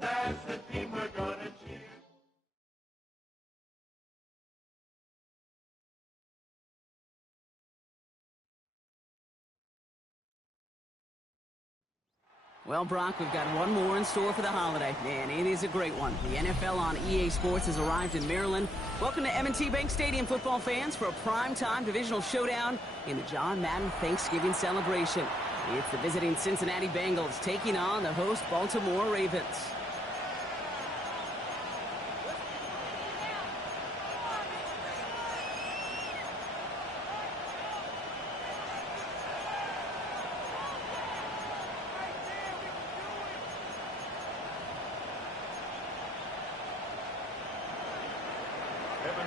That's the team we're gonna cheer. Well, Brock, we've got one more in store for the holiday, and it is a great one. The NFL on EA Sports has arrived in Maryland. Welcome to M&T Bank Stadium, football fans, for a prime-time divisional showdown in the John Madden Thanksgiving celebration. It's the visiting Cincinnati Bengals taking on the host Baltimore Ravens.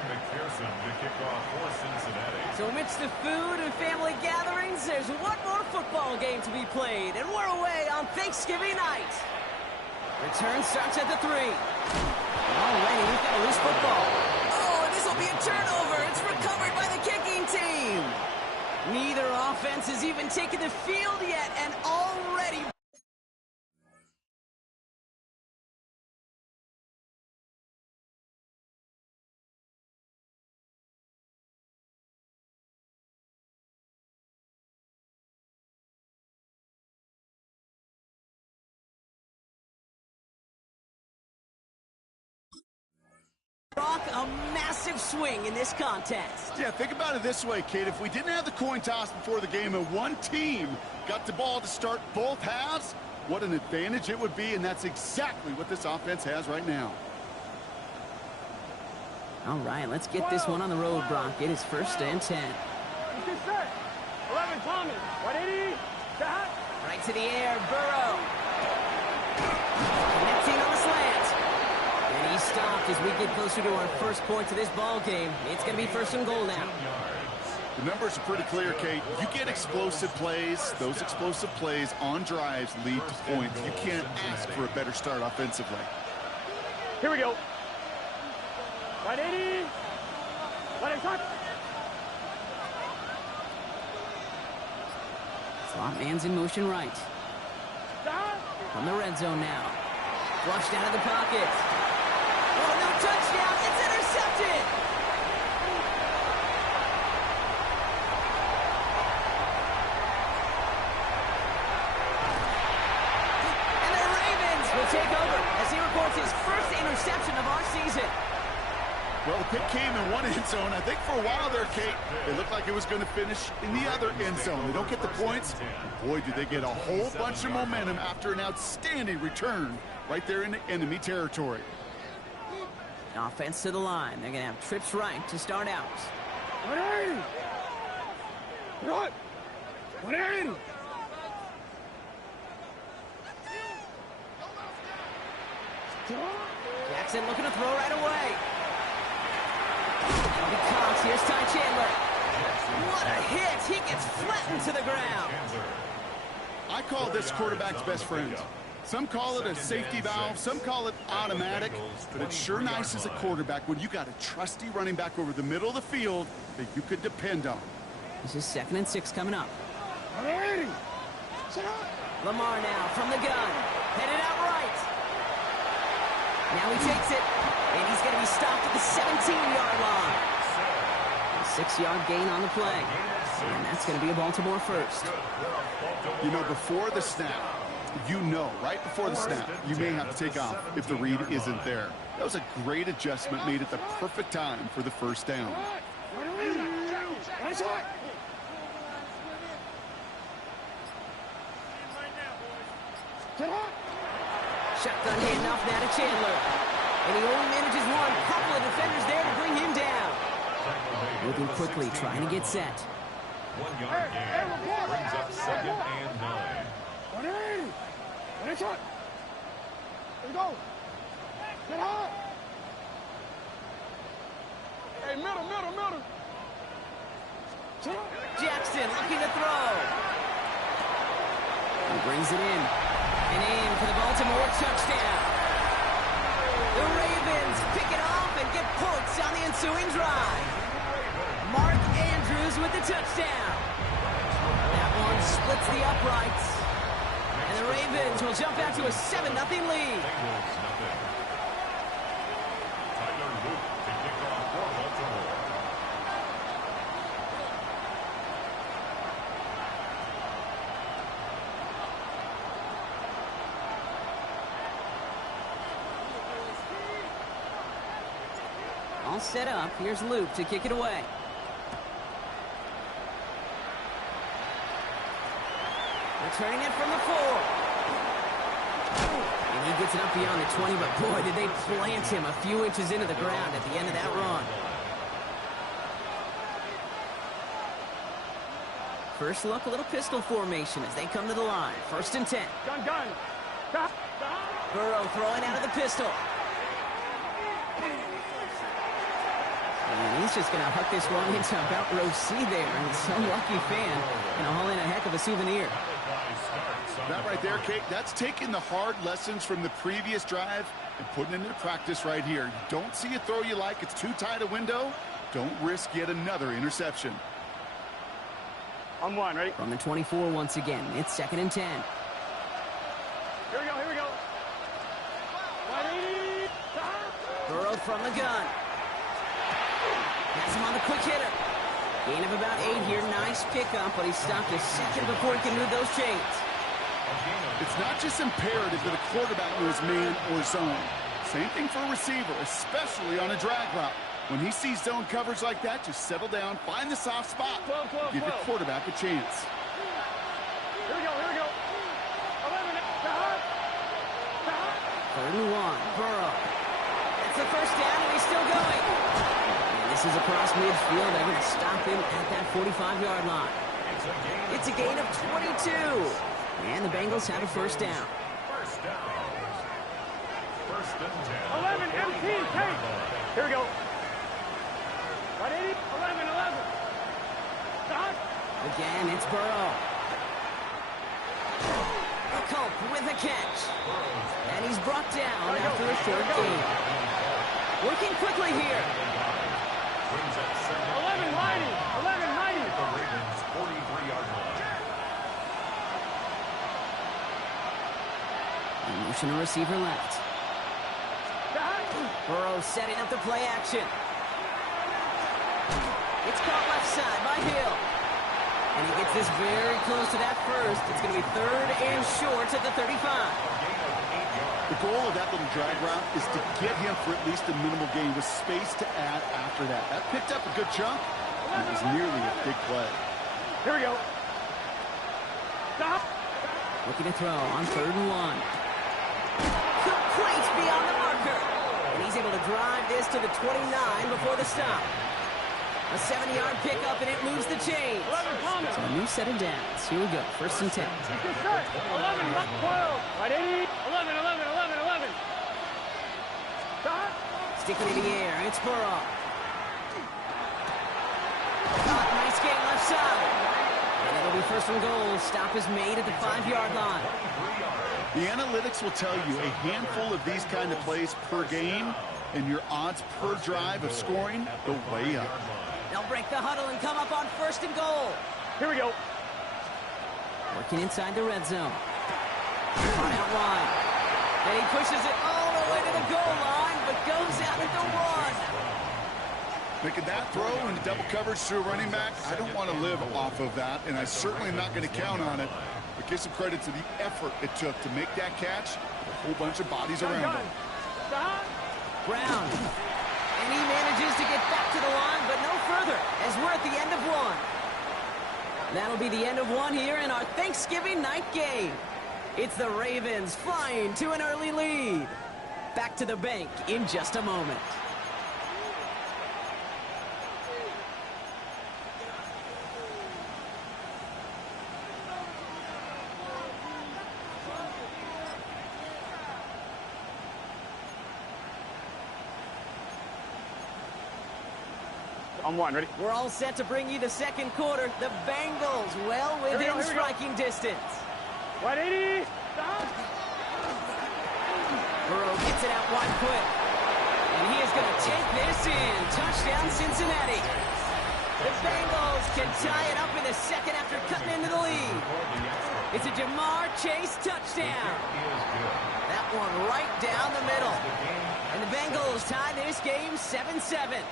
McPherson to kick off for Cincinnati. So amidst the food and family gatherings, there's one more football game to be played, and we're away on Thanksgiving night. Return starts at the 3. Alrighty, we've got a loose football. Oh, and this will be a turnover. It's recovered by the kicking team. Neither offense has even taken the field yet, and already... Brock, a massive swing in this contest. Yeah, think about it this way, kid. If we didn't have the coin toss before the game and one team got the ball to start both halves, what an advantage it would be, and that's exactly what this offense has right now. All right, let's get this one on the road, Brock. It is 1st and 10. 11, Thomas. 180. Right to the air, Burrow. Connecting on the slant. And he stopped as we get closer to our first point to this ball game. It's going to be 1st and goal now. The numbers are pretty clear, Kate. You get explosive plays. Those explosive plays on drives lead to points. You can't ask for a better start offensively. Here we go. 180. 180. Slot man's in motion right. From the red zone now. Flushed out of the pocket. Oh, no touchdown. It's intercepted. And the Ravens will take over as he records his first interception of our season. Well, the pick came in one end zone. I think for a while there, Kate, it looked like it was going to finish in the other end zone. They don't get the points. Boy, do they get a whole bunch of momentum after an outstanding return right there in the enemy territory. Offense to the line. They're going to have trips right to start out. 180. What? 180. Jackson looking to throw right away. That'll be Cox. Here's Ty Chandler. What a hit. He gets flattened to the ground. I call this quarterback's best friend. Some call it a safety valve, some call it automatic, but it's sure nice as a quarterback when you got a trusty running back over the middle of the field that you could depend on. This is 2nd and 6 coming up. 180. Lamar now from the gun. Headed out right. Now he takes it, and he's going to be stopped at the 17-yard line. A 6-yard gain on the play, and that's going to be a Baltimore first. You know, before the snap, right before the snap, you may have to take off if the read isn't there. That was a great adjustment made at the perfect time for the first down. Shotgun handoff now to Chandler. And he only manages one. Couple of defenders there to bring him down. Moving quickly, trying to get set. 1-yard gain brings up 2nd and 9. 180. 180. Here we go. Get high. Hey, middle. Jackson looking to throw. He brings it in. And in for the Baltimore touchdown. The Ravens pick it off and get points on the ensuing drive. Mark Andrews with the touchdown. That one splits the uprights. And the Ravens will jump out to a 7-0 lead. Bengals nothing. Tyler Luke to kick off for Baltimore. All set up. Here's Luke to kick it away. Returning it from the 4. And he gets it up beyond the 20, but boy, did they plant him a few inches into the ground at the end of that run. First look, a little pistol formation as they come to the line. 1st and 10. Gun. Burrow throwing out of the pistol. And he's just going to huck this one into about row C there. And some lucky fan going to haul in a heck of a souvenir. That right there, Kate, that's taking the hard lessons from the previous drive and putting it into practice right here. You don't see a throw you like, it's too tight a window. Don't risk yet another interception. On one, ready? From the 24 once again. It's 2nd and 10. Here we go. Ready? Burrow from the gun. Has him on the quick hitter. Gain of about 8 here. Nice pickup, but he stopped a second before he can move those chains. It's not just imperative that a quarterback knows man or zone. Same thing for a receiver, especially on a drag route. When he sees zone coverage like that, just settle down, find the soft spot, give your quarterback a chance. Here we go. 11. 3rd and 1. Burrow. That's the 1st down, and he's still going. And this is across midfield. They're going to stop him at that 45-yard line. It's a gain of 22. And the Bengals have a 1st down. 1st and 10. 11, MT, Kate. Here we go. Ready? 11. Stop. Again, it's Burrow. Culp with a catch. And he's brought down after a short gain. Working quickly here. 11 mighty. The Ravens 43-yard line. Motion a receiver left. Burrow setting up the play action. It's caught left side by Hill. And he gets this very close to that 1st. It's going to be 3rd and short at the 35. The goal of that little drag route is to get him for at least a minimal gain with space to add after that. That picked up a good chunk, and it was nearly a big play. Here we go. Stop. Looking to throw on 3rd and 1. Complete beyond the marker. And he's able to drive this to the 29 before the stop. A 70-yard pickup, and it moves the chains. 11, Thomas. So a new set of downs. Here we go. 1st and 10. 11, 12. Ready? 11. Stop. Sticking in the air. It's Burrow. Nice game left side. And it'll be 1st and goal. Stop is made at the 5-yard line. The analytics will tell you a handful of these kind of plays per game, and your odds per drive of scoring go way up. They'll break the huddle and come up on 1st and goal. Here we go. Working inside the red zone. Caught out wide. And he pushes it all the way to the goal line, but goes out at the 1. Making that throw into double coverage to a running back, I don't want to live off of that, and I certainly am not going to count on it. But give some credit to the effort it took to make that catch with a whole bunch of bodies around him. Stop. Brown. And he manages to get back to the line, but no further, as we're at the end of 1. That'll be the end of 1 here in our Thanksgiving night game. It's the Ravens flying to an early lead. Back to the bank in just a moment. On 1, ready? We're all set to bring you the 2nd quarter. The Bengals well within striking distance. 180. Stop. Burrow gets it out wide quick. And he is going to take this in. Touchdown, Cincinnati. The Bengals can tie it up in the 2nd after cutting into the lead. It's a Jamar Chase touchdown. That one right down the middle. And the Bengals tie this game 7-7.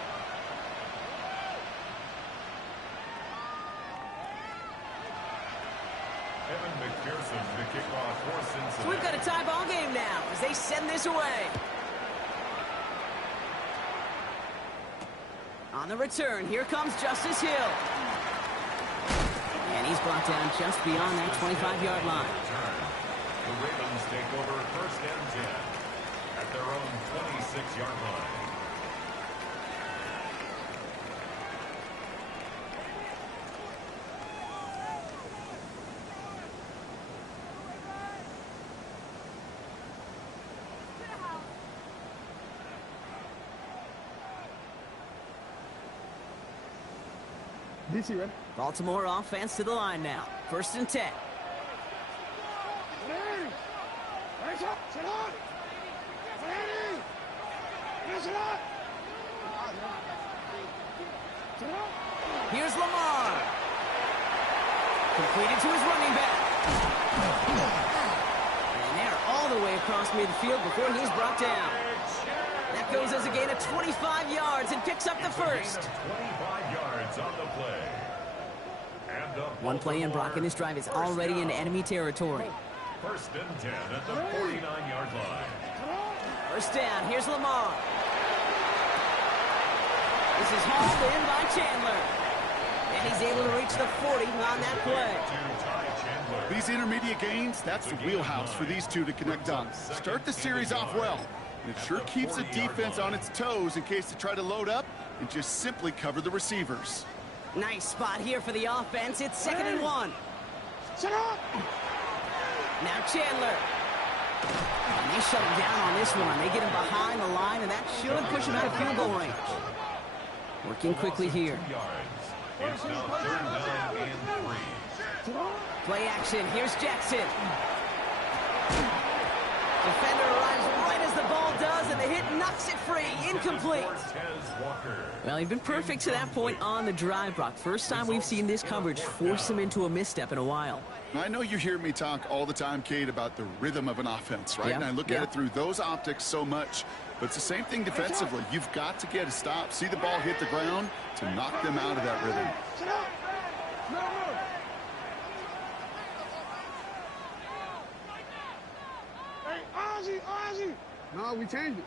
Evan McPherson to kick off for Cincinnati. So we've got a tie ball game now as they send this away. On the return, here comes Justice Hill. And he's brought down just beyond that 25-yard line. The Ravens take over first and 10 at their own 26-yard line. DC, ready? Baltimore offense to the line now. First and 10. Here's Lamar. Completed to his running back. And they're all the way across midfield before he's brought down. That goes as a gain of 25 yards and picks up the first. 25 yards on the play. And One play in, Brock, and this drive is already in enemy territory. First and 10 at the 49-yard line. First down, here's Lamar. This is hauled in by Chandler. And he's able to reach the 40 on that play. These intermediate gains, that's the wheelhouse for these two to connect on. Start the series off well. And it sure keeps the defense on its toes in case they try to load up and just simply cover the receivers. Nice spot here for the offense. It's 2nd and 1. Now Chandler. And they shut him down on this one. They get him behind the line, and that should push him out of field goal range. Working quickly here. It's now 3rd down and 3. Play action. Here's Jackson. Defender arrives right as the ball does, and the hit knocks it free. Incomplete. Well, he's been perfect to that point on the drive, Brock. First time we've seen this coverage force him into a misstep in a while. I know you hear me talk all the time, Kate, about the rhythm of an offense, right? Yeah. And I look at it through those optics so much. But it's the same thing defensively. You've got to get a stop, see the ball hit the ground to knock them out of that rhythm. Hey, Ozzy! No, we changed it.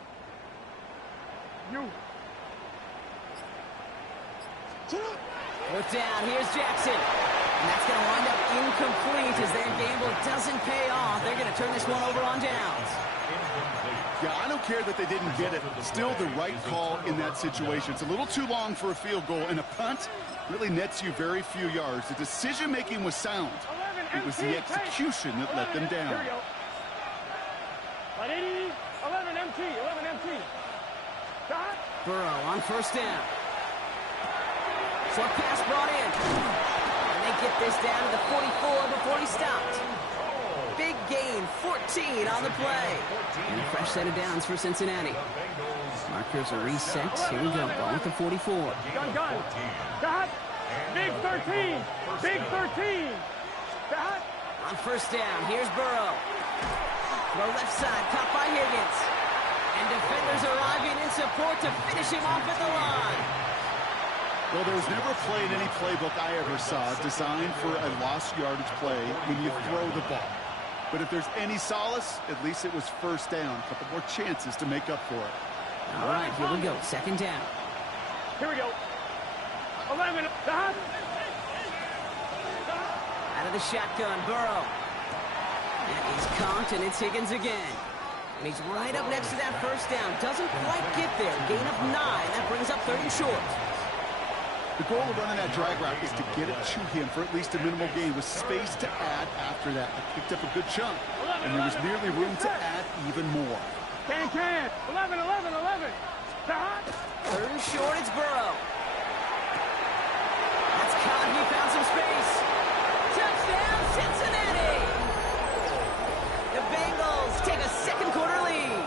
You. Fourth down, here's Jackson. And that's going to wind up incomplete as their gamble doesn't pay off. They're going to turn this one over on downs. Yeah, I don't care that they didn't get it. Still the right call in that situation. It's a little too long for a field goal, and a punt really nets you very few yards. The decision-making was sound. It was the execution that let them down. Here we go. 11 MT. Stop. Burrow on first down. Short pass brought in. And they get this down to the 44 before he stopped. Big gain, 14 on the play. And a fresh set of downs for Cincinnati. Markers are reset. Here we go. Ball at the 44. Gun. Stop. Big 13. Stop. On first down, here's Burrow. Throw left side, caught by Higgins. And defenders arriving in support to finish him off at the line. Well, there was never a play in any playbook I ever saw designed for a lost yardage play when you throw the ball. But if there's any solace, at least it was first down. A couple more chances to make up for it. All right, here we go. Second down. Here we go. 11. Stop. Out of the shotgun, Burrow. And he's caught, and it's Higgins again. And he's right up next to that first down. Doesn't quite get there. Gain of 9. That brings up 3rd and short. The goal of running that drag route is to get it to him for at least a minimal gain with space to add after that. They picked up a good chunk, and there was nearly room to add even more. Can. 11. Stop. 3rd and short, it's Burrow. That's caught. He found some space. Touchdown, Cincinnati! The Bengals take a second quarter lead.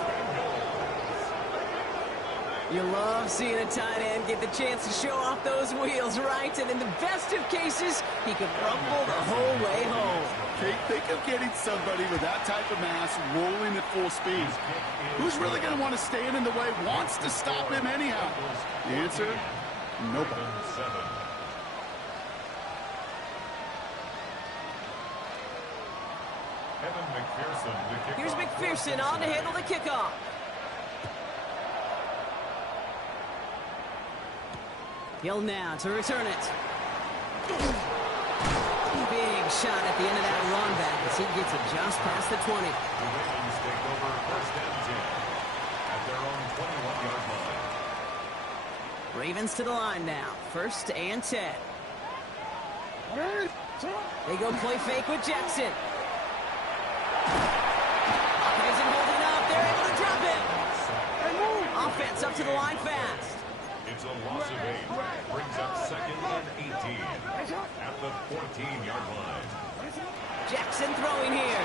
You love seeing a tight end get get the chance to show off those wheels, right? And in the best of cases, he could rumble the whole way home. Kate, think of getting somebody with that type of mass rolling at full speed. Who's really going to want to stand in the way, wants to stop him anyhow? The answer, nobody. Here's McPherson on to handle the kickoff. Hill now to return it. Big shot at the end of that run back as he gets it just past the 20. The Ravens take over first and 10 at their own 21-yard line. Ravens to the line now. First and 10. They go play fake with Jackson. Hawkins isn't holding up. They're able to drop him. Offense up to the line fast. It's a loss of 8. Brings up second and 18 at the 14-yard line. Jackson throwing here.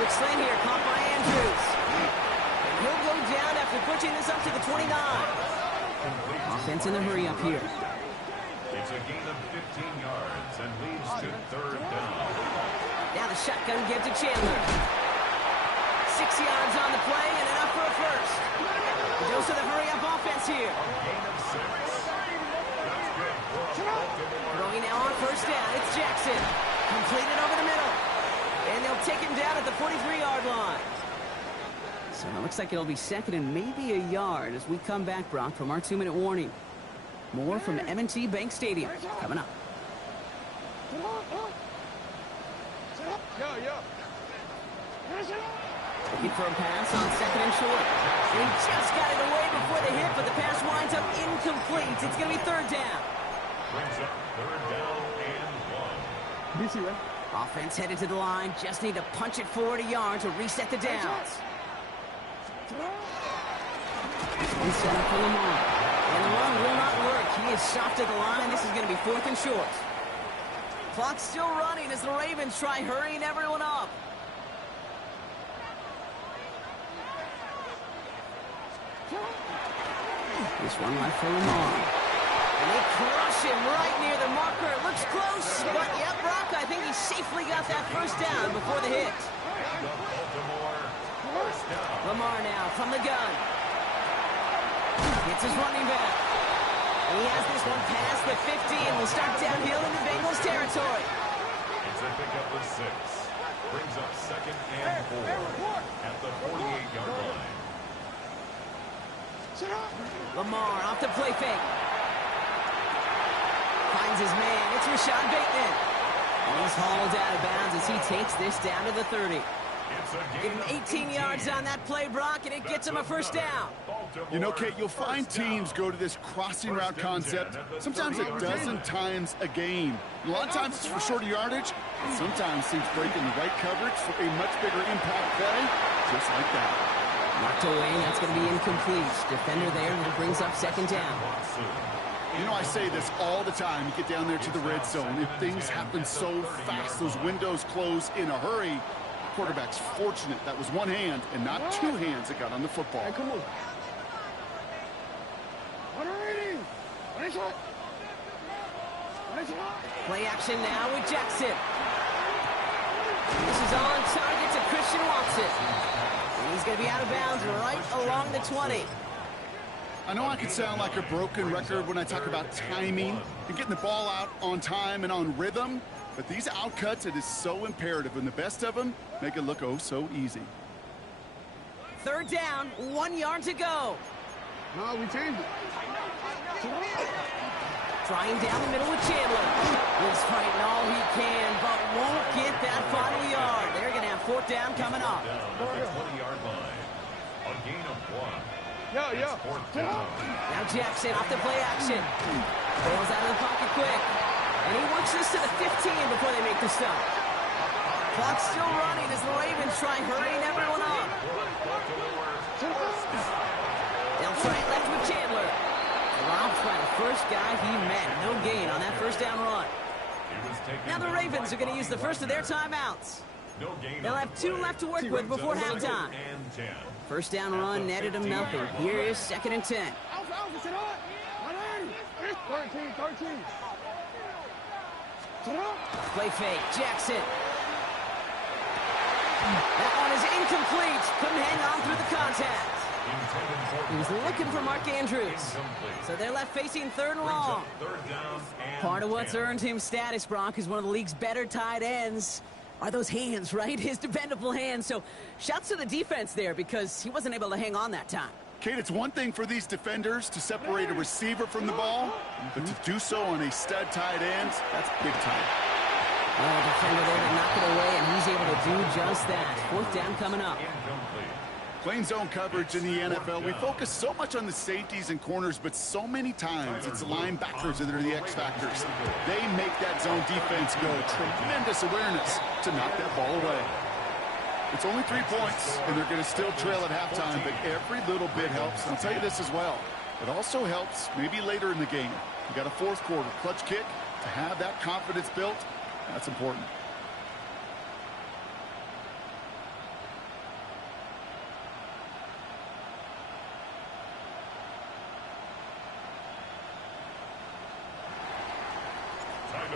Quick slant here, caught by Andrews. And he'll go down after pushing this up to the 29. Offense in the hurry up here. It's a gain of 15 yards and leads to third down. Now the shotgun give to Chandler. 6 yards on the play and enough for a first. He goes to the hurry-up offense here. Gain of 6. That's good for Baltimore. Throwing now on first down. It's Jackson. Completed over the middle. And they'll take him down at the 43-yard line. So it looks like it'll be second and maybe a yard as we come back, Brock, from our 2-minute warning. More from M&T Bank Stadium coming up. Looking for a pass on second and short. He just got it away before the hit, but the pass winds up incomplete. It's going to be third down. Brings up third down and 1. Offense headed to the line. Just need to punch it forward a yard to reset the downs. And set up for Lamar. And the run will not work. He is soft at the line. This is going to be fourth and short. Clock's still running as the Ravens try hurrying everyone up. This one left for Lamar. And they crush him right near the marker. It looks close, but yep, Brock, I think he safely got that first down before the hit. Lamar now from the gun. It's his running back. And he has this one past the 50 and will start downhill into Bengals territory. It's a pickup of 6. Brings up second and 4 at the 48-yard line. Lamar off the play fake. Finds his man. It's Rashad Bateman. And he's hauled out of bounds as he takes this down to the 30. Give him 18 yards on that play, Brock, and it gets him a first down. You know, Kate, you'll find teams go to this crossing route concept sometimes a dozen times a game. A lot of times it's for shorter yardage, and sometimes teams break in the right coverage for a much bigger impact play, just like that. Knocked away, and that's going to be incomplete. Defender there that brings up second down. You know, I say this all the time. You get down there to the red zone. If things happen so fast, those windows close in a hurry, the quarterback's fortunate that was one hand and not two hands that got on the football. Hey, come on. Play action now with Jackson. This is on target to Christian Watson. And he's going to be out of bounds right along the 20. I know I can sound like a broken record when I talk about timing and getting the ball out on time and on rhythm, but these outcuts, it is so imperative, and the best of them make it look oh so easy. Third down, 1 yard to go. No, we changed it. Trying down the middle with Chandler. He's fighting all he can, but won't get that final yard. They're going to have fourth down coming up. Down at the 20-yard line. A gain of 1. Yo. Fourth down. Now Jackson off the play action. Bails out of the pocket quick. And he works this to the 15 before they make the stop. Clock's still running as the Ravens try hurrying everyone up. They'll try it left with Chandler. Drops by the first guy he met. No gain on that first down run. Now the Ravens are going to use the first of their timeouts. They'll have 2 left to work with before halftime. First down run netted them nothing. Here is second and 10. 13. Play fake, Jackson. That one is incomplete. Couldn't hang on through the contact. He was looking for Mark Andrews. So they're left facing third and long. Part of what's earned him status, Brock, is one of the league's better tight ends. Are those hands, right? His dependable hands. So shouts to the defense there because he wasn't able to hang on that time. Kate, it's one thing for these defenders to separate a receiver from the ball, but to do so on a stud tight end, that's big time. Well, defender there to knock it away, and he's able to do just that. Fourth down coming up. Playing zone coverage in the NFL, we focus so much on the safeties and corners, but so many times it's the linebackers that are the X factors. They make that zone defense go. Tremendous awareness to knock that ball away. It's only 3 points, and they're going to still trail at halftime, but every little bit helps. And I'll tell you this as well. It also helps maybe later in the game. You got a fourth quarter clutch kick to have that confidence built. That's important.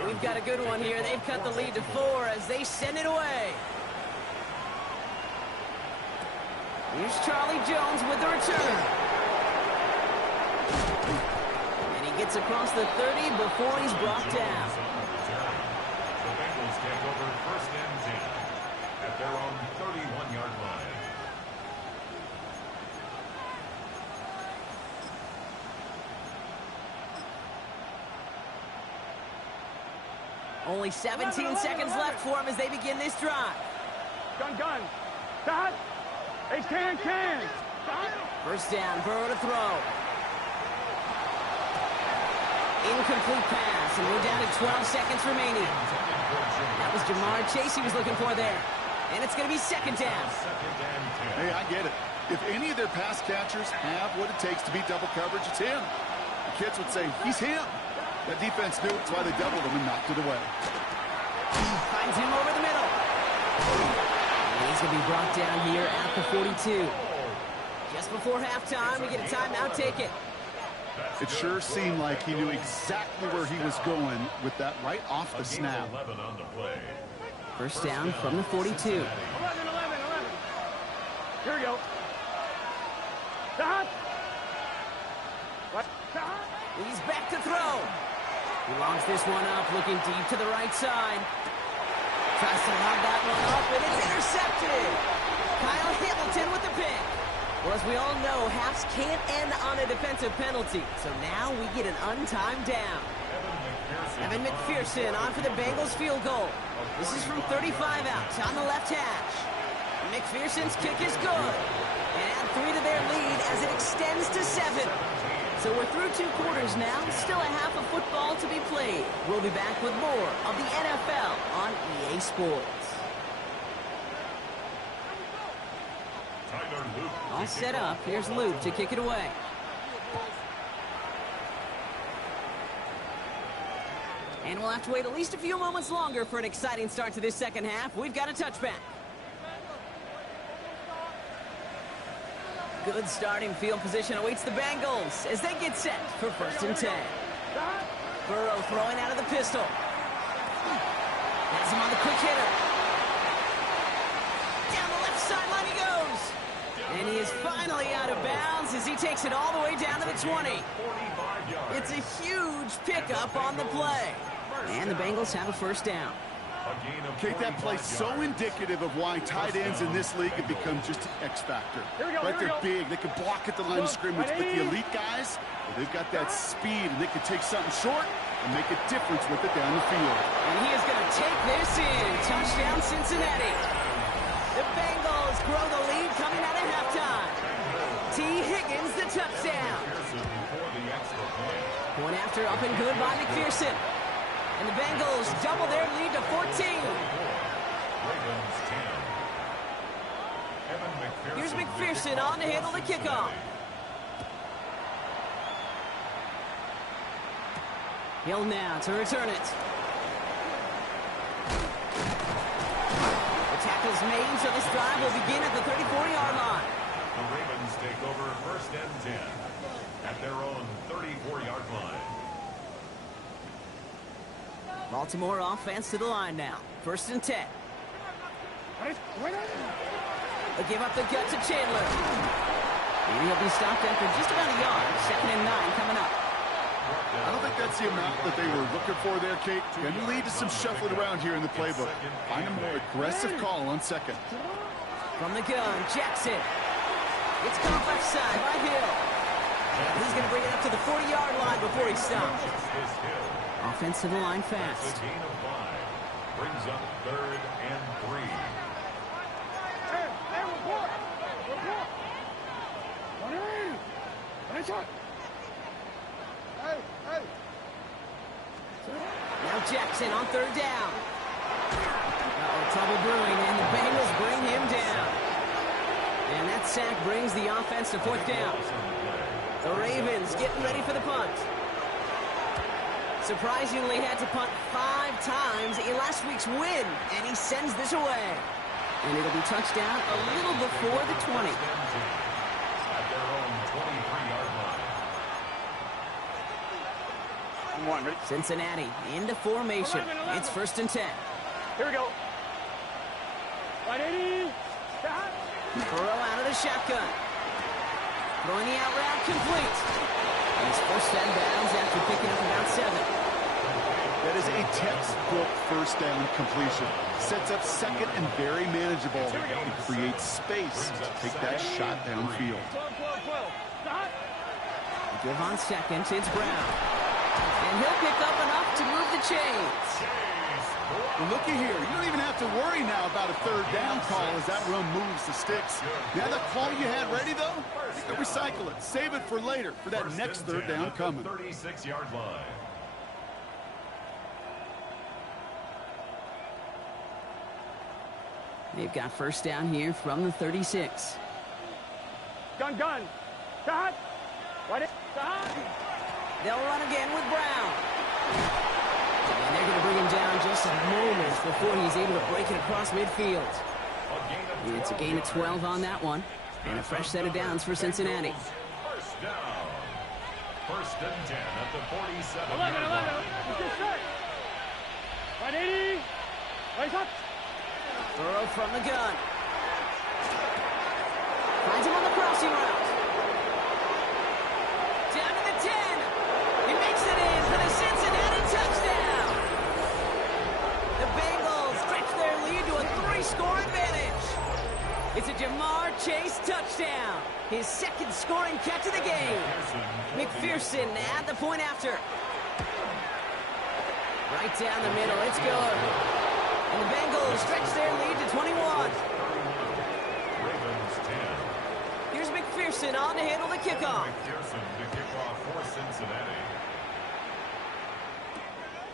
We've got a good one here. They've cut the lead to 4 as they send it away. Here's Charlie Jones with the return. And he gets across the 30 before he's brought down. The Bengals take over first and 10 at their own 31-yard line. Only 17 seconds left for him as they begin this drive. Gun. Stop. They can. First down, Burrow to throw. Incomplete pass, and we're down to 12 seconds remaining. That was Jamar Chase he was looking for there. And it's going to be second down. Hey, I get it. If any of their pass catchers have what it takes to beat double coverage, it's him. The kids would say, he's him. That defense knew it's why they doubled him and knocked it away. Finds him over the middle. And he's going to be brought down here at the 42. Just before halftime, we get a timeout ticket. It sure seemed like he knew exactly where he was going with that right off the snap. First down from the 42. 11. Here we go. Stop. He's back to throw. He launches this one up, looking deep to the right side. Tries to lob that one up, and it's intercepted. Kyle Hamilton with the pick. Well, as we all know, halves can't end on a defensive penalty. So now we get an untimed down. Evan McPherson on for the Bengals field goal. This is from 35 out on the left hash. McPherson's kick is good. And add 3 to their lead as it extends to 7. So we're through 2 quarters now. Still a half of football to be played. We'll be back with more of the NFL on EA Sports. All set up. Here's Luke to kick it away. And we'll have to wait at least a few moments longer for an exciting start to this second half. We've got a touchback. Good starting field position awaits the Bengals as they get set for first and 10. Burrow throwing out of the pistol. Has him on the quick hitter. Down the left sideline he goes. And he is finally out of bounds as he takes it all the way down to the 20. It's a huge pickup on the play. And the Bengals have a first down. Kate, that play's so indicative of why tight ends in this league have become just an X factor. Right, they're big. They can block at the line of scrimmage, but the elite guys, well, they've got that speed, and they can take something short and make a difference with it down the field. And he is going to take this in. Touchdown, Cincinnati. The Bengals grow the lead coming out of halftime. T. Higgins, the touchdown. Going after up and good by McPherson. And the Bengals double their lead to 14. Here's McPherson on to handle the kickoff. Hill now to return it. The tackle's made, so this drive will begin at the 34-yard line. The Ravens take over first and 10 at their own 34-yard line. Baltimore offense to the line now. 1st and 10. They'll give up the gut to Chandler. And he'll be stopped after just about a yard. 2nd and 9 coming up. I don't think that's the amount that they were looking for there, Kate. Going to lead to some shuffling around here in the playbook. Find a more aggressive call on 2nd. From the gun, Jackson. It's caught left side by Hill. He's going to bring it up to the 40-yard line before he stops. Offense to the line fast. That's a gain of 5. Brings up 3rd and 3. Hey, report! Report! Nice shot! Hey! Now Jackson on 3rd down. Trouble brewing, and the Bengals bring him down. And that sack brings the offense to 4th down. The Ravens getting ready for the punt. Surprisingly had to punt 5 times in last week's win, and he sends this away. And it'll be touchdown a little before the 20. At their own 23-yard line. Cincinnati into formation. 11. It's 1st and 10. Here we go. 180. Burrow out of the shotgun. Throwing the out route complete. He's 1st and downs after picking up about 7. That is a textbook 1st down completion. Sets up 2nd and very manageable. It creates space to take that shot downfield. 12. Give on 2nd, it's Brown. And he'll pick up enough to move the chains. Well, looky here. You don't even have to worry now about a 3rd down call as that run moves the sticks. Now that call you had ready, though, you can recycle it. Save it for later, for that next 3rd down coming. 36-yard line. They've got 1st down here from the 36. Gun. Start. They'll run again with Brown. And they're going to bring him down just a moment before he's able to break it across midfield. It's a gain of 12 on that one. And a fresh set of downs for Cincinnati. 1st down. 1st and 10 at the 47. 11. Get set. 180. Raise up. Burrow from the gun. Finds him on the crossing route. Down to the 10. He makes it in for the Cincinnati touchdown. The Bengals stretch their lead to a 3-score advantage. It's a Jamar Chase touchdown. His 2nd scoring catch of the game. McPherson at the point after. Right down the middle. It's good. And the Bengals stretch their lead to 21. Ravens 10. Here's McPherson on to handle the kickoff. McPherson to kick off for Cincinnati.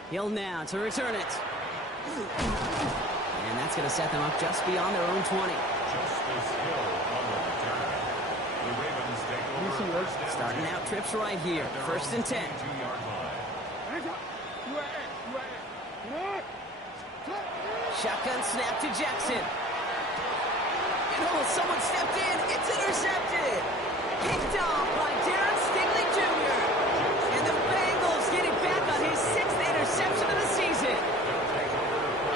Hill now to return it. And that's going to set them up just beyond their own 20. Justice Hill on the return. The Ravens take over. 1st down. Starting out trips right here. 1st and 10. 2-yard line. Shotgun snap to Jackson. And someone stepped in. It's intercepted. Picked off by Darren Stingley Jr. And the Bengals getting back on his 6th interception of the season.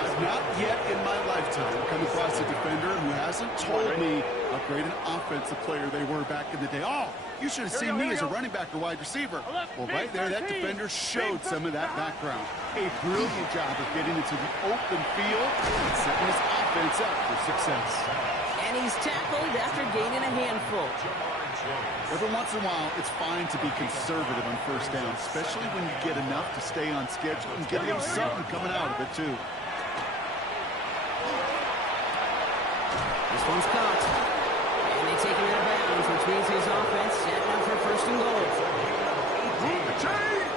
I've not yet in my lifetime come across a defender who hasn't told me how great an offensive player they were back in the day. Oh, you should have seen me as a running back or wide receiver. Well, right there, that defender showed some of that background. A brilliant job of getting into the open field and setting his offense up for success. And he's tackled after gaining a handful. Every once in a while, it's fine to be conservative on 1st down, especially when you get enough to stay on schedule and get a little something coming out of it, too. This one's caught. And they take him out of bounds, which means his offense setting up for 1st and goal. Move the chain!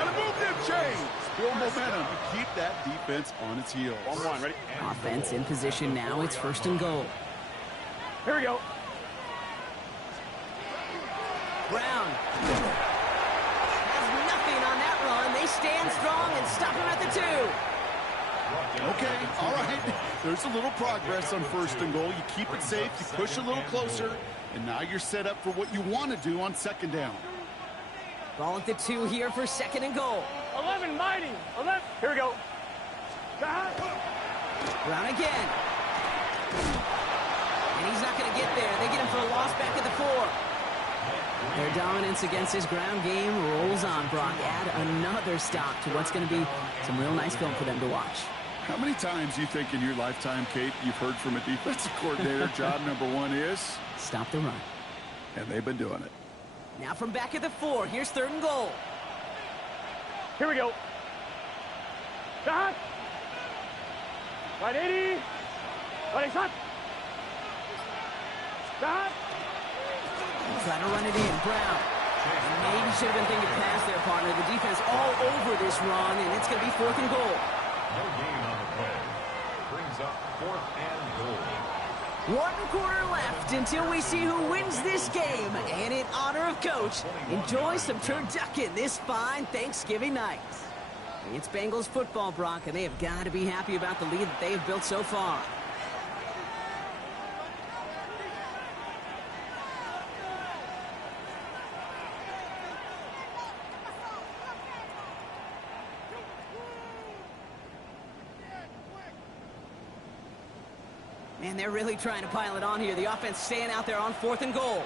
Gotta move them chains! Build momentum to keep that defense on its heels. 1-1, ready? Offense in position now. It's 1st and goal. Here we go. Brown has nothing on that run. They stand strong and stop him at the 2. Okay, all right. There's a little progress on 1st and goal. You keep it safe, you push a little closer, and now you're set up for what you want to do on 2nd down. Ball at the 2 here for 2nd and goal. 11, mighty. 11. Here we go. Hot. Brown again. And he's not going to get there. They get him for a loss back at the 4. Their dominance against his ground game rolls on, Brock. Add another stop to what's going to be some real nice film for them to watch. How many times do you think in your lifetime, Kate, you've heard from a defensive coordinator, job number 1 is? Stop the run. And they've been doing it. Now from back at the 4, here's 3rd and goal. Here we go. Hot. Right 80. Right shot. Hot. Trying to run it in. Brown. Maybe should have been thinking past their partner. The defense all over this run, and it's going to be 4th and goal. No gain on the play. Brings up 4th and goal. 1 quarter left until we see who wins this game. And in honor of Coach, enjoy some turducken this fine Thanksgiving night. It's Bengals football, Brock, and they have got to be happy about the lead that they have built so far. Man, they're really trying to pile it on here. The offense staying out there on 4th and goal.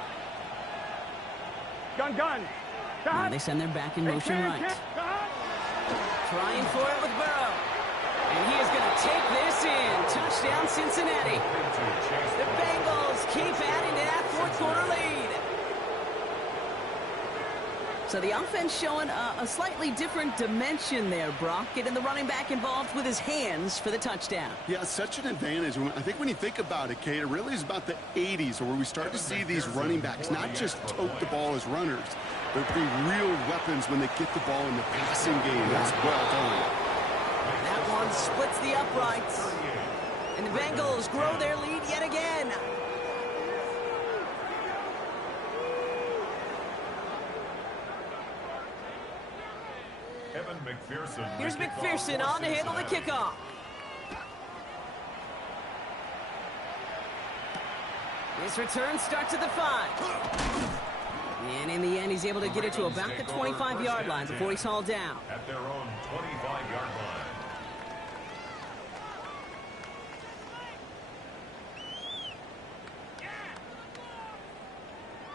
Gun. Now they send their back in motion right. Trying for it with Burrow. And he is going to take this in. Touchdown, Cincinnati. The Bengals keep adding to that 4th quarter lead. So the offense showing a slightly different dimension there, Brock. Getting the running back involved with his hands for the touchdown. Yeah, such an advantage. I think when you think about it, Kate, it really is about the 80s where we start to see these running backs not just tote the ball as runners, but be real weapons when they get the ball in the passing game. That's well done. That one splits the uprights. And the Bengals grow their lead yet again. Evan McPherson. Here's McPherson on to handle the kickoff. This return starts at the 5. And in the end, he's able to get it to about the 25-yard line before he's hauled down. At their own 25-yard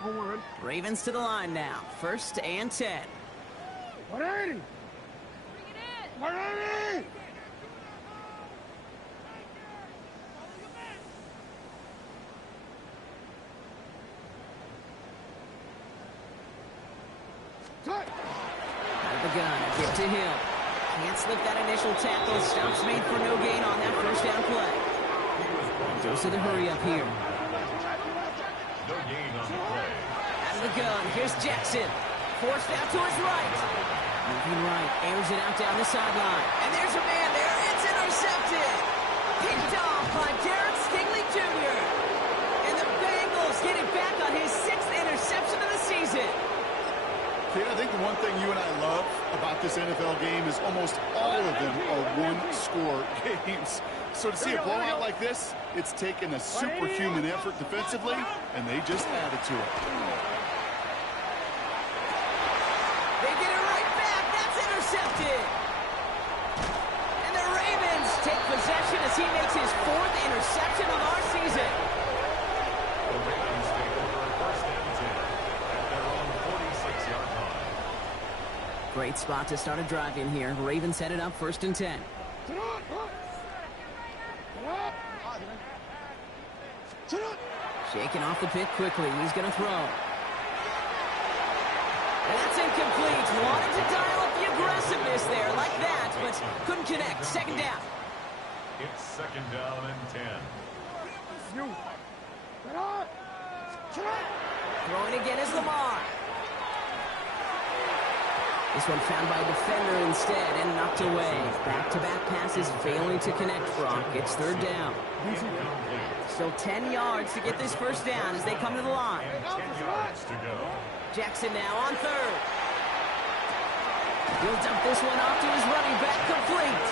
line. Ravens to the line now. 1st and 10. 180. 180. Out of the gun, get to Hill. Can't slip that initial tackle. Stops made for no gain on that 1st down play. Goes to the hurry up here. No gain on the play. Out of the gun, here's Jackson. Forced out to his right. Moving right, airs it out down the sideline. And there's a man there. It's intercepted. Picked off by Derek Stingley Jr. And the Bengals get it back on his 6th interception of the season. Kate, I think the one thing you and I love about this NFL game is almost all of them are one-score games. So to see a blowout like this, it's taken a superhuman effort defensively, and they just added to it. They get it right back. That's intercepted. And the Ravens take possession as he makes his 4th interception of our season. The Ravens take over 1st and 10 at their own 46-yard line. Great spot to start a drive in here. Ravens headed up 1st and 10. Shaking off the pit quickly. He's going to throw. That's incomplete. Wanted to dial up the aggressiveness there like that, but couldn't connect. 2nd down. It's 2nd down and 10. Throwing again is Lamar. This one found by a defender instead and knocked away. Back-to-back passes failing to connect, Brock. It's 3rd down. Still 10 yards to get this 1st down as they come to the line. 10 yards to go. Jackson now on 3rd. He'll dump this one off to his running back, complete.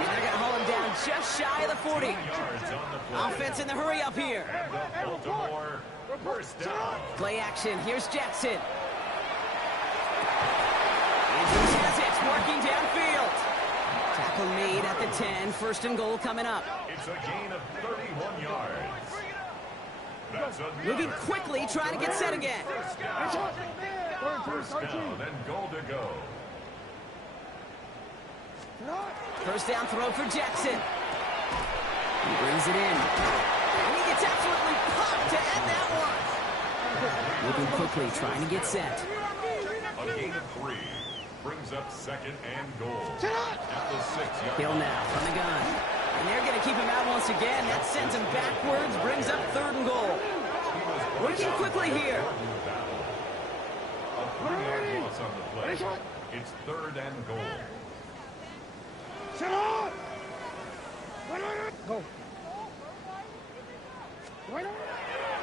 And they're going to haul him down just shy of the 40. Yards on the play. Offense in the hurry up here. Baltimore, 1st down. Play action. Here's Jackson. Andrews has it. More working downfield. Tackle made at the 10. First and goal coming up. It's a gain of 31 yards. That's Moving quickly, trying to get set again. first down and goal to go. First down throw for Jackson. He brings it in. And he gets absolutely popped to end that one. Moving quickly, trying to get set. A gain of 3 brings up second and goal at the 6-yard Hill now from the gun. And they're going to keep him out once again. That sends him backwards, brings up third and goal. Working quickly here. A 3-yard loss on the play. It's third and goal.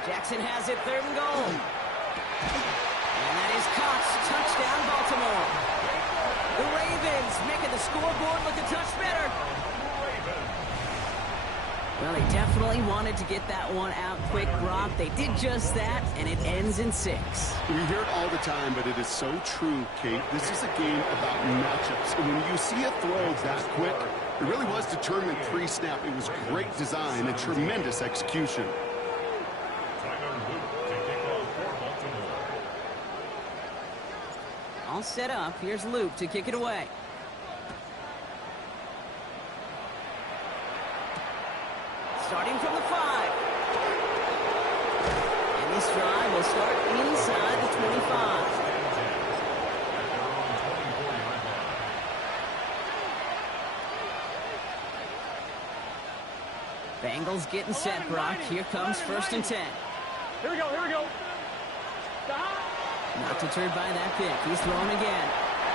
Jackson has it, third and goal. And that is caught. Touchdown, Baltimore. The Ravens making the scoreboard look a touch better. Well, they definitely wanted to get that one out quick, Brock. They did just that, and it ends in 6. We hear it all the time, but it is so true, Kate. This is a game about matchups. And when you see a throw that quick, it really was determined pre-snap. It was great design and tremendous execution. Tyler Luke to kick off for Baltimore. All set up. Here's Luke to kick it away. Starting from the 5. And this drive will start inside the 25. Bengals getting set, Brock. Here comes first and 10. Here we go, here we go. Not deterred by that pick. He's throwing again.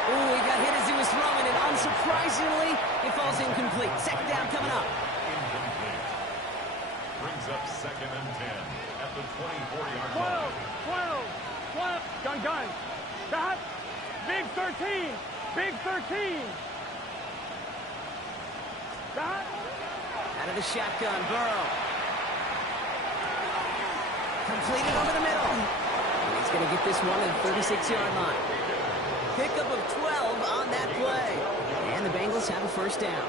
Ooh, he got hit as he was throwing, and unsurprisingly, it falls incomplete. Second down coming up. Incomplete. Brings up second and 10 at the 24-yard line. 12. Gun. Stop. Big 13. Big 13. Stop. Out of the shotgun, Burrow. Completed over the middle. And he's going to get this one at the 36-yard line. Pickup of 12 on that play. And the Bengals have a first down.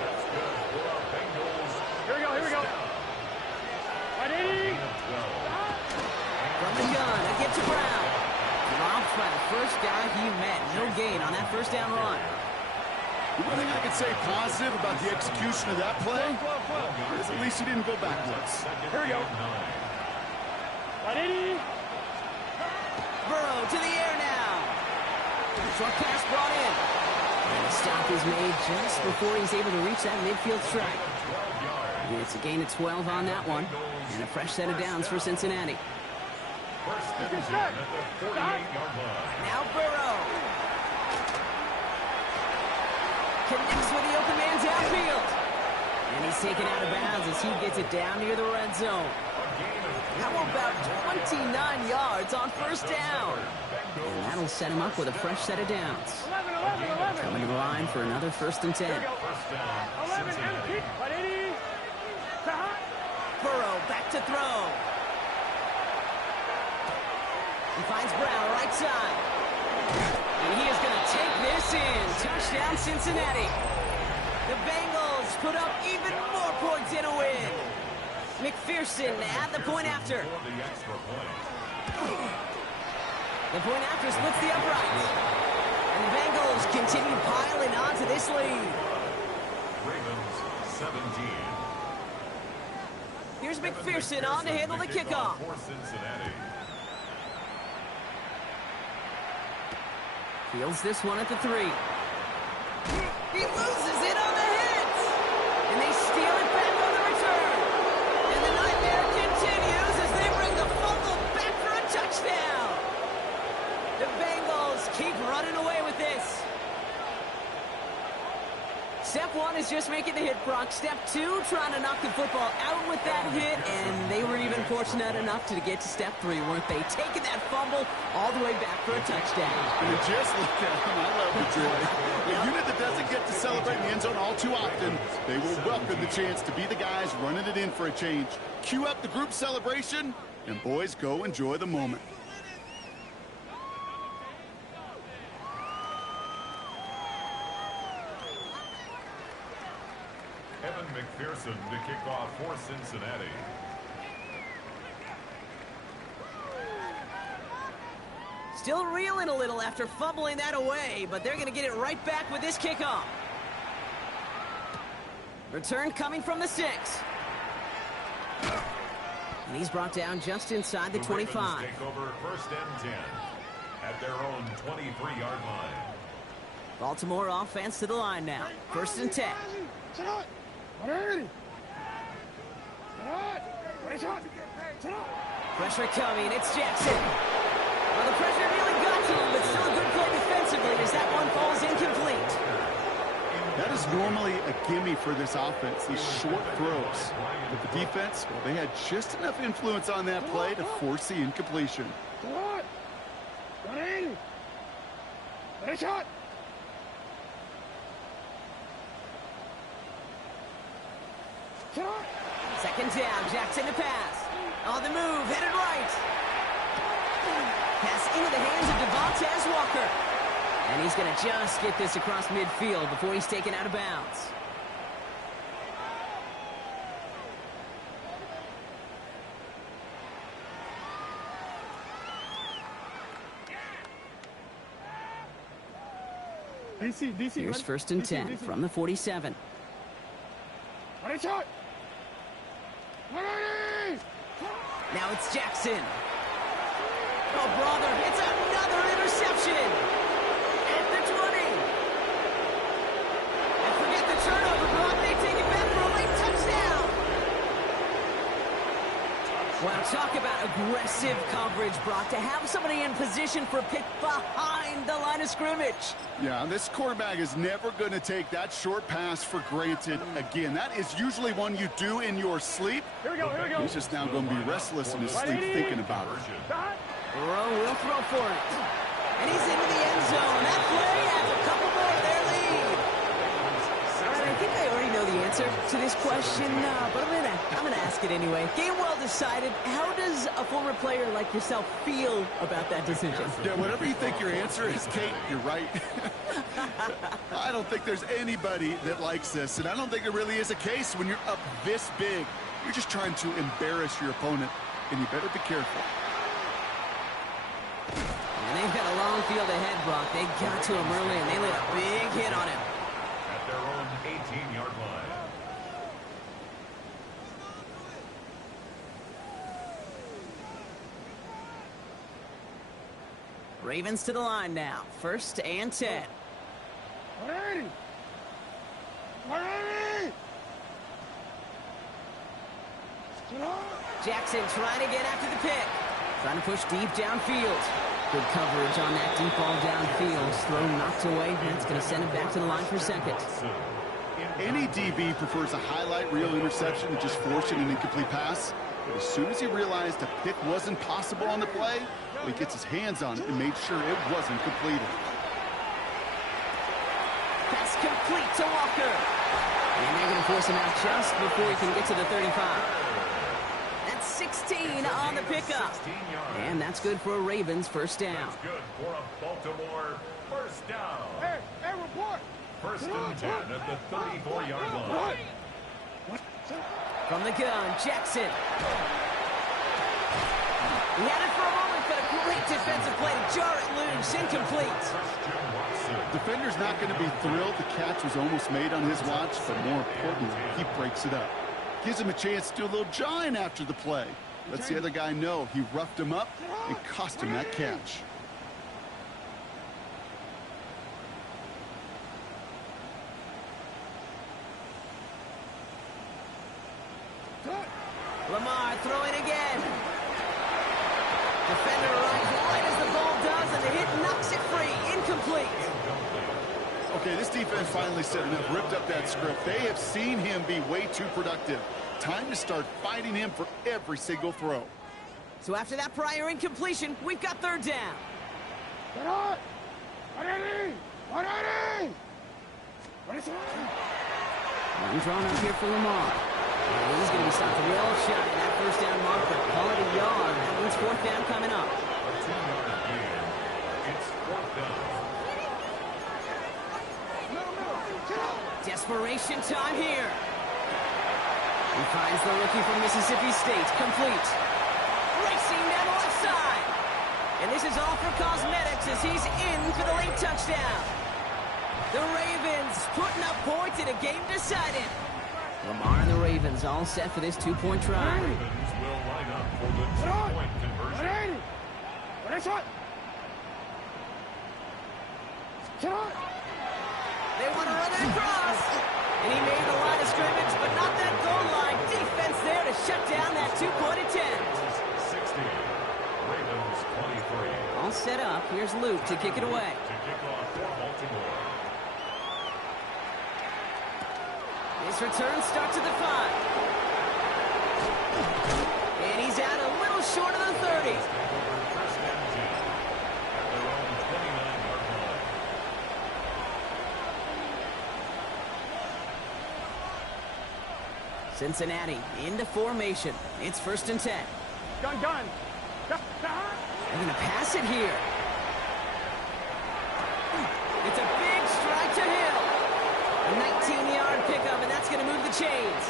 Here we go. Ready? From the gun, a get to Brown. Dropped by the first guy he met. No gain on that first down run. The one thing I could say positive about the execution of that play is at least he didn't go backwards. Here we go. Ready? Burrow to the air now. Short pass brought in. And the stop is made just before he's able to reach that midfield strike. And it's a gain of 12 on that one. And a fresh set of downs for Cincinnati. First and 10 at the 48-yard line. Now Burrow. Connects with the open man downfield. And he's taken out of bounds as he gets it down near the red zone. How about 29 yards on first down? And that'll set him up with a fresh set of downs. 11. Coming to the line for another first and 10. First down, 11 Cincinnati. empty. Ready? Stop. Burrow back to throw. He finds Brown right side. And he is going to take this in. Touchdown, Cincinnati. The Bengals put up even more points in a win. McPherson at the point after. For the extra point. The point after splits the uprights. And the Bengals continue piling on to this lead. Ravens 17. Here's McPherson on to handle the kickoff. For Cincinnati. Fields this one at the 3. He loses it on the hit. And they steal it back on the return. And the nightmare continues as they bring the fumble back for a touchdown. The Bengals keep running away with this. Step 1 is just making the hit, Brock. Step 2, trying to knock the football out with that hit, and they were even fortunate enough to get to step 3, weren't they? Taking that fumble all the way back for a touchdown. And just look at him. I love the joy. A unit that doesn't get to celebrate in the end zone all too often, they will welcome the chance to be the guys running it in for a change. Cue up the group celebration, and boys, go enjoy the moment. Evan McPherson to kick off for Cincinnati. Still reeling a little after fumbling that away, but they're going to get it right back with this kickoff. Return coming from the 6. And he's brought down just inside the 25. Ravens take over 1st and 10 at their own 23-yard line. Baltimore offense to the line now. 1st and 10. Pressure coming. It's Jackson. Well, the pressure really got to him, but still a good play defensively as that one falls incomplete. That is normally a gimme for this offense, these short throws. But the defense, well, they had just enough influence on that play to force the incompletion. Second down, Jackson to pass. On the move, headed right. Pass into the hands of Devontae Walker. And he's going to just get this across midfield before he's taken out of bounds. Here's 1st and 10 from the 47. Now it's Jackson. Oh, brother, it's another interception. At the 20. And forget the turnover, Brock. They take it back for a late touchdown. Well, talk about aggressive coverage, Brock. To have somebody in position for a pick behind the line of scrimmage. Yeah, this quarterback is never going to take that short pass for granted again. That is usually one you do in your sleep. Here we go. He's just now going to be restless in his sleep thinking about it. Burrow will throw for it. And he's into the end zone. That play adds a couple more to their lead. All right, I think I already know the answer to this question, but I'm gonna ask it anyway. Game well decided. How does a former player like yourself feel about that decision? Yeah, whatever you think your answer is, Kate, you're right. I don't think there's anybody that likes this, and I don't think there really is a case when you're up this big. You're just trying to embarrass your opponent, and you better be careful. And they've got a long field ahead, Brock. They got to him early, and they laid a big hit on him. At their own 18-yard line. Ravens to the line now. 1st and 10. Jackson trying to get after the pick. Trying to push deep downfield. Good coverage on that deep ball downfield. Throw knocked away. That's going to send him back to the line for 2nd. Any DB prefers a highlight reel interception to just forcing an incomplete pass. But as soon as he realized a pick wasn't possible on the play, he gets his hands on it and made sure it wasn't completed. Pass complete to Walker. And they're going to force him out just before he can get to the 35. That's 16 on the pickup. And that's good for a Ravens 1st down. That's good for a Baltimore 1st down. Hey, report. 1st and 10 at the 34-yard line. From the gun, Jackson. He had it for a moment, but a great defensive play to jar it loose. Incomplete. Defender's not going to be thrilled the catch was almost made on his watch, but more importantly, he breaks it up. Gives him a chance to do a little jawing after the play. Lets the other guy know he roughed him up and cost him that catch. Lamar throwing again. Defender runs right as the ball does, and the hit knocks it free. Incomplete. Okay, this defense finally set enough, ripped up that script. They have seen him be way too productive. Time to start fighting him for every single throw. So after that prior incompletion, we've got 3rd down. One drawn up here for Lamar. And he's going to be stopped real shy at that 1st down marker. Call it a yard. That means 4th down coming up. A 2-yard gain. It's 4th down. Desperation time here. He finds the rookie from Mississippi State, complete. Racing down the left side. And this is all for cosmetics as he's in for the late touchdown. The Ravens putting up points in a game decided. Lamar and the Ravens all set for this two-point try. Ravens will line up for the two-point conversion. They want to run it across. And he made the line of scrimmage, but not that goal line. Defense there to shut down that two-point attempt. 60. Ravens 23. All set up. Here's Luke to kick it away. To kick off for Baltimore. His return starts at the 5. And he's out a little short of the 30. First and 10 at their own 29-yard line. Cincinnati into formation. It's 1st and 10. Gun. They're going to pass it here. It's a big strike to Hill. A 19-yard pickup, and that's going to move the chains.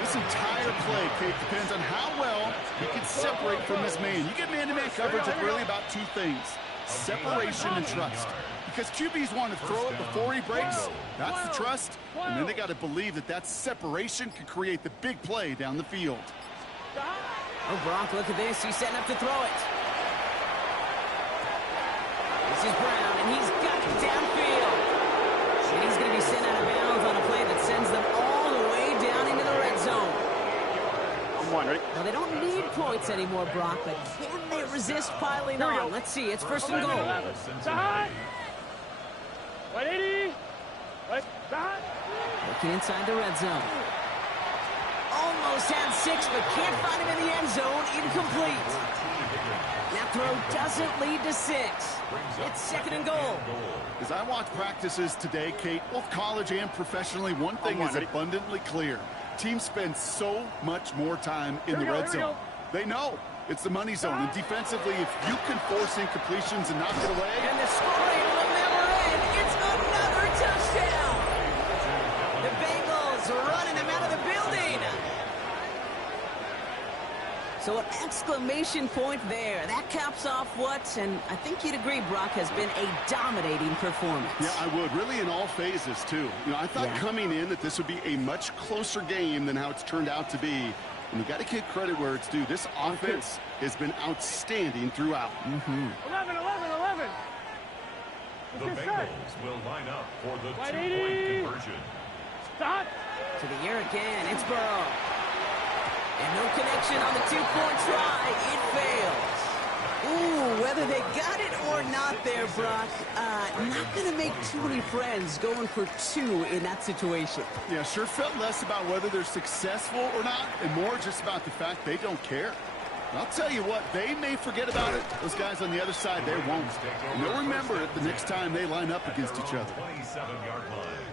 This entire play, Kate, depends on how well he can separate from his man. You get man-to-man coverage, it's really about two things: separation and trust. Because QBs want to throw it before he breaks. That's the trust. And then they got to believe that that separation can create the big play down the field. Oh, Brock, look at this. He's setting up to throw it. This is Brown, and he's got it downfield. And he's going to be sent out of bounds on a play that sends them all the way down into the red zone. I'm one, ready? Now, they don't need points anymore, Brock, but can they resist piling on? Let's see. It's 1st and goal. Side. 180. Right. Side. Looking inside the red zone. Almost had 6, but can't find him in the end zone. Incomplete. That throw doesn't lead to 6. It's 2nd and goal. As I watch practices today, Kate, both college and professionally, one thing is abundantly clear. Teams spend so much more time in the red zone. They know it's the money zone. And defensively, if you can force incompletions and knock it away. And the scoring will never end. It's another touchdown. The Bengals running them out of the building. So an exclamation point there. That caps off what, and I think you'd agree, Brock, has been a dominating performance. Yeah, I would. Really in all phases, too. You know, I thought coming in that this would be a much closer game than how it's turned out to be. And you got to give credit where it's due. This offense has been outstanding throughout. 11. The Bengals will line up for the two-point conversion. Stop. To the air again. It's Burrow. And no connection on the two-point try. It fails. Ooh, whether they got it or not there, Brock, not going to make too many friends going for 2 in that situation. Yeah, sure felt less about whether they're successful or not, and more just about the fact they don't care. And I'll tell you what, they may forget about it. Those guys on the other side, they won't. And they'll remember it the next time they line up against each other. 27-yard line.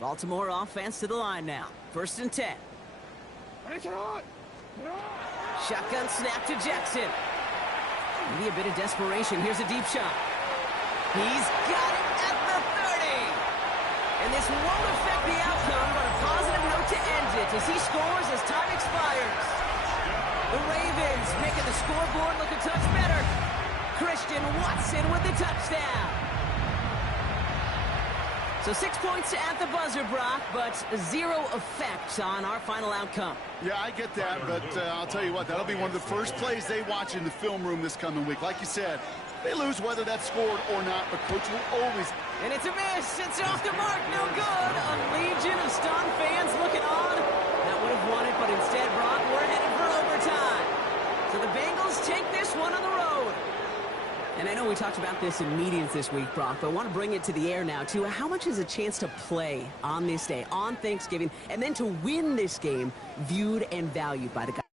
Baltimore offense to the line now. 1st and 10. Shotgun snap to Jackson. Maybe a bit of desperation. Here's a deep shot. He's got it at the 30. And this won't affect the outcome, but a positive note to end it as he scores as time expires. The Ravens making the scoreboard look a touch better. Christian Watson with the touchdown. So 6 points at the buzzer, Brock, but 0 effect on our final outcome. Yeah, I get that, but I'll tell you what, that'll be one of the first plays they watch in the film room this coming week. Like you said, they lose whether that's scored or not, but Coach will always... And it's a miss. It's off the mark. No good. A legion of stunned fans looking on. That would have won it, but instead, Brock, we're headed for overtime. So the Bengals take this one on the road. And I know we talked about this in meetings this week, Brock, but I want to bring it to the air now, too. How much is a chance to play on this day, on Thanksgiving, and then to win this game viewed and valued by the guys?